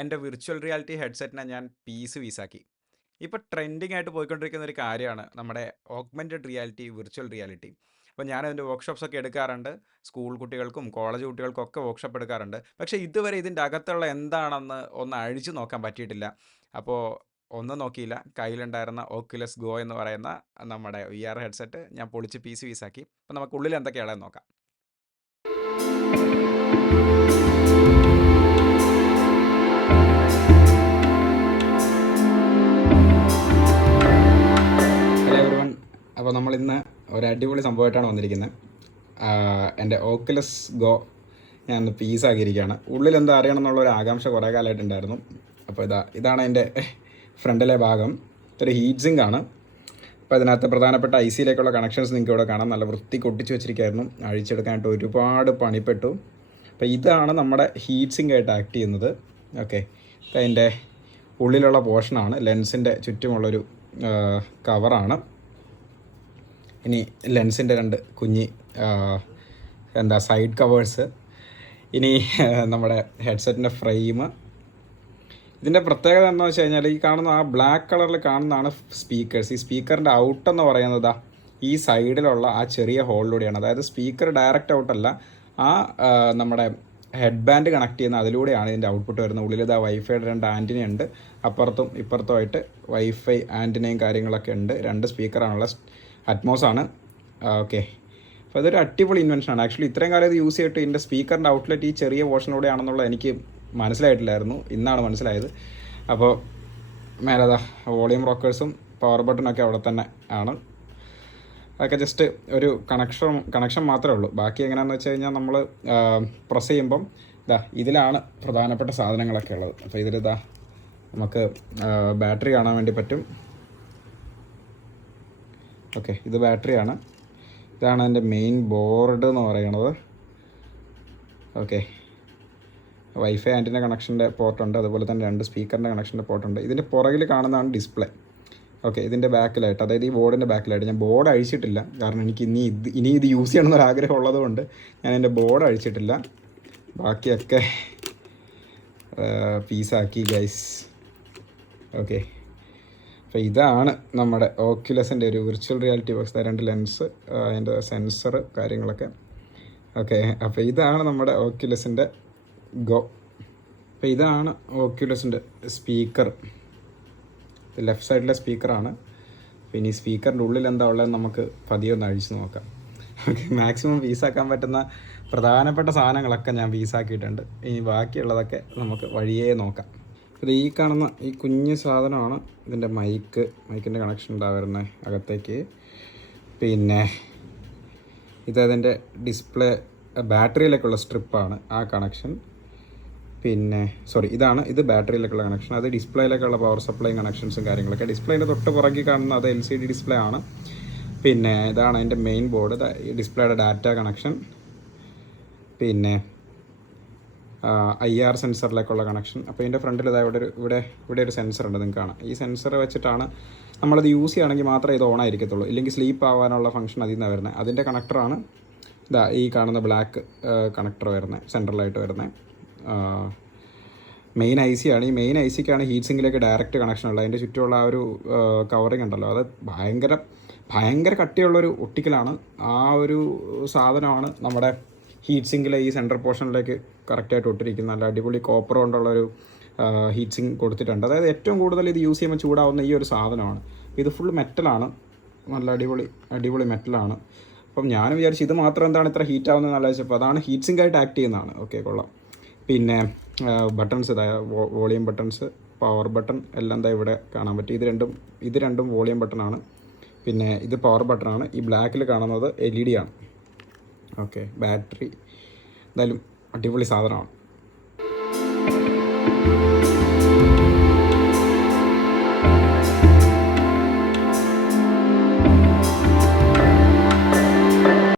എൻ്റെ virtual reality ഹെഡ്സെറ്റിനെ ഞാൻ പീസാക്കി. ഇപ്പോൾ ട്രെൻഡിങ് ആയിട്ട് പോയിക്കൊണ്ടിരിക്കുന്ന ഒരു കാര്യമാണ് നമ്മുടെ ഓഗ്മെൻറ്റഡ് റിയാലിറ്റി, വിർച്വൽ റിയാലിറ്റി. അപ്പോൾ ഞാനതിൻ്റെ വർക്ക്ഷോപ്സ് ഒക്കെ എടുക്കാറുണ്ട്. സ്കൂൾ കുട്ടികൾക്കും കോളേജ് കുട്ടികൾക്കും ഒക്കെ വർക്ക്ഷോപ്പ് എടുക്കാറുണ്ട്. പക്ഷേ ഇതുവരെ ഇതിൻ്റെ അകത്തുള്ള എന്താണെന്ന് ഒന്ന് അഴിച്ചു നോക്കാൻ പറ്റിയിട്ടില്ല. അപ്പോൾ ഒന്നും നോക്കിയില്ല. കയ്യിലുണ്ടായിരുന്ന ഓക്യുലസ് ഗോ എന്ന് പറയുന്ന നമ്മുടെ VR ഹെഡ്സെറ്റ് ഞാൻ പൊളിച്ച് പീസാക്കി. അപ്പോൾ നമുക്ക് ഉള്ളിൽ എന്തൊക്കെയാണെന്ന് നോക്കാം. Hello everyone. അപ്പോൾ നമ്മളിന്ന് ഒരു അടിപൊളി സംഭവമായിട്ടാണ് വന്നിരിക്കുന്നത്. എൻ്റെ ഓക്കുലസ് ഗോ ഞാൻ പീസാക്കിയിരിക്കുകയാണ്. ഉള്ളിൽ എന്താ അറിയണം എന്നുള്ള ഒരു ആകാംക്ഷ കുറേ കാലമായിട്ടുണ്ടായിരുന്നു. അപ്പോൾ ഇതാണ് എൻ്റെ ഫ്രണ്ടിലെ ഭാഗം. ഇതൊരു ഹീറ്റ് സിങ്ക് ആണ്. അപ്പോൾ അതിനകത്ത് പ്രധാനപ്പെട്ട IC-യിലേക്കുള്ള കണക്ഷൻസ് നിങ്ങൾക്ക് ഇവിടെ കാണാം. നല്ല വൃത്തിക്ക് ഒട്ടിച്ച് വെച്ചിരിക്കുകയായിരുന്നു. അഴിച്ചെടുക്കാനായിട്ട് ഒരുപാട് പണിപ്പെട്ടു. അപ്പോൾ ഇതാണ് നമ്മുടെ ഹീറ്റ് സിങ്ക് ആയിട്ട് ആക്ട് ചെയ്യുന്നത്. ഓക്കെ, അതിൻ്റെ ഉള്ളിലുള്ള പോർഷനാണ്. ലെൻസിൻ്റെ ചുറ്റുമുള്ളൊരു കവറാണ്. ഇനി ലെൻസിൻ്റെ രണ്ട് കുഞ്ഞി സൈഡ് കവേഴ്സ്. ഇനി നമ്മുടെ ഹെഡ്സെറ്റിൻ്റെ ഫ്രെയിം. ഇതിൻ്റെ പ്രത്യേകത എന്താണെന്ന് വെച്ച് കഴിഞ്ഞാൽ ഈ കാണുന്ന ആ ബ്ലാക്ക് കളറിൽ കാണുന്നതാണ് സ്പീക്കേഴ്സ്. ഈ സ്പീക്കറിൻ്റെ ഔട്ടെന്ന് പറയുന്നത് ഈ സൈഡിലുള്ള ആ ചെറിയ ഹോളിലൂടെയാണ്. അതായത് സ്പീക്കർ ഡയറക്റ്റ് ഔട്ടല്ല, ആ നമ്മുടെ ഹെഡ് ബാൻഡ് കണക്ട് ചെയ്യുന്ന അതിലൂടെയാണ് ഇതിൻ്റെ ഔട്ട്പുട്ട് വരുന്നത്. ഉള്ളിൽ വൈഫൈയുടെ 2 ആൻറ്റിന ഉണ്ട്. അപ്പുറത്തും ഇപ്പുറത്തുമായിട്ട് വൈഫൈ ആൻറ്റിനയും കാര്യങ്ങളൊക്കെ ഉണ്ട്. 2 സ്പീക്കറാണുള്ള അറ്റ്മോസാണ്. ഓക്കെ, അപ്പോൾ അതൊരു അടിപൊളി ഇൻവെൻഷനാണ്. ആക്ച്വലി ഇത്രയും കാലം ഇത് യൂസ് ചെയ്തിട്ട് ഇതിൻ്റെ സ്പീക്കറിൻ്റെ ഔട്ട്ലെറ്റ് ഈ ചെറിയ പോർഷനിലൂടെയാണെന്നുള്ളത് എനിക്ക് മനസ്സിലായിട്ടില്ലായിരുന്നു. ഇന്നാണ് മനസ്സിലായത്. അപ്പോൾ മേലതാ വോളിയം റോക്കേഴ്സും പവർ ബട്ടണൊക്കെ അവിടെ തന്നെ ആണ്. അതൊക്കെ ജസ്റ്റ് ഒരു കണക്ഷൻ മാത്രമേ ഉള്ളൂ. ബാക്കി എങ്ങനെയാണെന്ന് വെച്ച് കഴിഞ്ഞാൽ നമ്മൾ പ്രസ് ചെയ്യുമ്പം ഇതിലാണ് പ്രധാനപ്പെട്ട സാധനങ്ങളൊക്കെ ഉള്ളത്. അപ്പോൾ നമുക്ക് ബാറ്ററി കാണാൻ വേണ്ടി പറ്റും. ഓക്കെ, ഇത് ബാറ്ററിയാണ്. ഇതാണ് എൻ്റെ മെയിൻ ബോർഡ് എന്ന് പറയുന്നത്. ഓക്കെ, വൈഫൈ ആൻറ്റിന കണക്ഷൻ്റെ പോർട്ടുണ്ട്. അതുപോലെ തന്നെ 2 സ്പീക്കറിൻ്റെ കണക്ഷൻ്റെ പോർട്ടുണ്ട്. ഇതിൻ്റെ പുറകിൽ കാണുന്നതാണ് ഡിസ്പ്ലേ. ഓക്കെ, ഇതിൻ്റെ ബാക്കിലായിട്ട്, അതായത് ഈ ബോർഡിൻ്റെ ബാക്കിലായിട്ട്, ഞാൻ ബോർഡ് അഴിച്ചിട്ടില്ല. കാരണം എനിക്ക് ഇനി ഇത് യൂസ് ചെയ്യണമെന്നൊരു ആഗ്രഹം ഉള്ളതുകൊണ്ട് ഞാൻ എൻ്റെ ബോർഡ് അഴിച്ചിട്ടില്ല. ബാക്കിയൊക്കെ പീസാക്കി ഗൈസ്. ഓക്കെ, അപ്പോൾ ഇതാണ് നമ്മുടെ ഓക്യുലസിൻ്റെ ഒരു വിർച്വൽ റിയാലിറ്റി ബോക്സ്. 2 ലെൻസ്, അതിൻ്റെ സെൻസർ കാര്യങ്ങളൊക്കെ. ഓക്കെ, അപ്പോൾ ഇതാണ് നമ്മുടെ ഓക്യുലസിൻ്റെ ഗോ. അപ്പോൾ ഇതാണ് ഓക്യുലസിൻ്റെ സ്പീക്കർ. ലെഫ്റ്റ് സൈഡിലെ സ്പീക്കറാണ്. പിന്നെ ഈ സ്പീക്കറിൻ്റെ ഉള്ളിൽ എന്താ ഉള്ളതെന്ന് നമുക്ക് പതിയെ ഒന്ന് അഴിച്ച് നോക്കാം. ഓക്കെ, മാക്സിമം പീസാക്കാൻ പറ്റുന്ന പ്രധാനപ്പെട്ട സാധനങ്ങളൊക്കെ ഞാൻ പീസാക്കിയിട്ടുണ്ട്. ഇനി ബാക്കിയുള്ളതൊക്കെ നമുക്ക് വഴിയേ നോക്കാം. ഇത് ഈ കാണുന്ന ഈ കുഞ്ഞ് സാധനമാണ് ഇതിൻ്റെ മൈക്കിൻ്റെ കണക്ഷൻ വരുന്നത് അകത്തേക്ക്. പിന്നെ ഇതതിൻ്റെ ഡിസ്പ്ലേ ബാറ്ററിയിലേക്കുള്ള സ്ട്രിപ്പാണ് ആ കണക്ഷൻ. പിന്നെ ഇത് ബാറ്ററിയിലേക്കുള്ള കണക്ഷൻ. അത് ഡിസ്പ്ലേയിലേക്കുള്ള പവർ സപ്ലൈ കണക്ഷൻസും കാര്യങ്ങളൊക്കെ. ഡിസ്പ്ലേൻ്റെ തൊട്ട് പുറകിൽ കാണുന്ന അത് LCD ഡിസ്പ്ലേ ആണ്. പിന്നെ ഇതാണ് അതിൻ്റെ മെയിൻ ബോർഡ്. ഡിസ്പ്ലേയുടെ ഡാറ്റ കണക്ഷൻ. പിന്നെ IR സെൻസറിലേക്കുള്ള കണക്ഷൻ. അപ്പോൾ ഇതിൻ്റെ ഫ്രണ്ടിൽ ഇവിടെ ഒരു സെൻസർ ഉണ്ട്, നിങ്ങൾക്ക് കാണാം. ഈ സെൻസർ വെച്ചിട്ടാണ് നമ്മളത് യൂസ് ചെയ്യുകയാണെങ്കിൽ മാത്രമേ ഇത് ഓൺ ആയിരിക്കത്തുള്ളൂ. ഇല്ലെങ്കിൽ സ്ലീപ്പ് ആവാനുള്ള ഫംഗ്ഷൻ അതിൽ നിന്നാണ് വരുന്നത്. അതിൻ്റെ കണക്ടറാണ് ഈ കാണുന്ന ബ്ലാക്ക് കണക്ടർ വരുന്നത്, സെൻട്രലായിട്ട് വരുന്നത്. മെയിൻ IC ആണ്. ഈ മെയിൻ ICക്കാണ് ഹീറ്റ് സിങ്കിലേക്ക് ഡയറക്റ്റ് കണക്ഷൻ ഉള്ളത്. അതിൻ്റെ ചുറ്റുമുള്ള ആ ഒരു കവറിങ് ഉണ്ടല്ലോ, അത് ഭയങ്കര കട്ടിയുള്ളൊരു ഒട്ടിക്കലാണ്. ആ ഒരു സാധനമാണ് നമ്മുടെ ഹീറ്റ് സിങ്കിലെ ഈ സെൻട്രൽ പോർഷനിലേക്ക് കറക്റ്റായിട്ട് ഒട്ടിരിക്കുന്നത്. നല്ല അടിപൊളി കോപ്പർ കൊണ്ടുള്ളൊരു ഹീറ്റ് സിങ്ക് കൊടുത്തിട്ടുണ്ട്. അതായത് ഏറ്റവും കൂടുതൽ ഇത് യൂസ് ചെയ്യുമ്പോൾ ചൂടാവുന്ന ഈ ഒരു സാധനമാണ്. ഇത് ഫുൾ മെറ്റലാണ്, നല്ല അടിപൊളി മെറ്റലാണ്. അപ്പം ഞാൻ വിചാരിച്ചു ഇത് മാത്രം എന്താണ് ഇത്ര ഹീറ്റ് ആവുന്നതെന്ന് ആലോചിച്ചപ്പോൾ അതാണ് ഹീറ്റ് സിങ്ക് ആയിട്ട് ആക്ട് ചെയ്യുന്നതാണ്. ഓക്കെ, കൊള്ളാം. പിന്നെ buttons, volume buttons, power button എല്ലാം ഇവിടെ കാണാൻ പറ്റും. ഇത് രണ്ടും വോളിയം ബട്ടണാണ്. പിന്നെ ഇത് പവർ ബട്ടണാണ്. ഈ ബ്ലാക്കിൽ കാണുന്നത് LED ആണ്. ഓക്കെ, ബാറ്ററി എന്തായാലും അടിപൊളി സാധനമാണ്.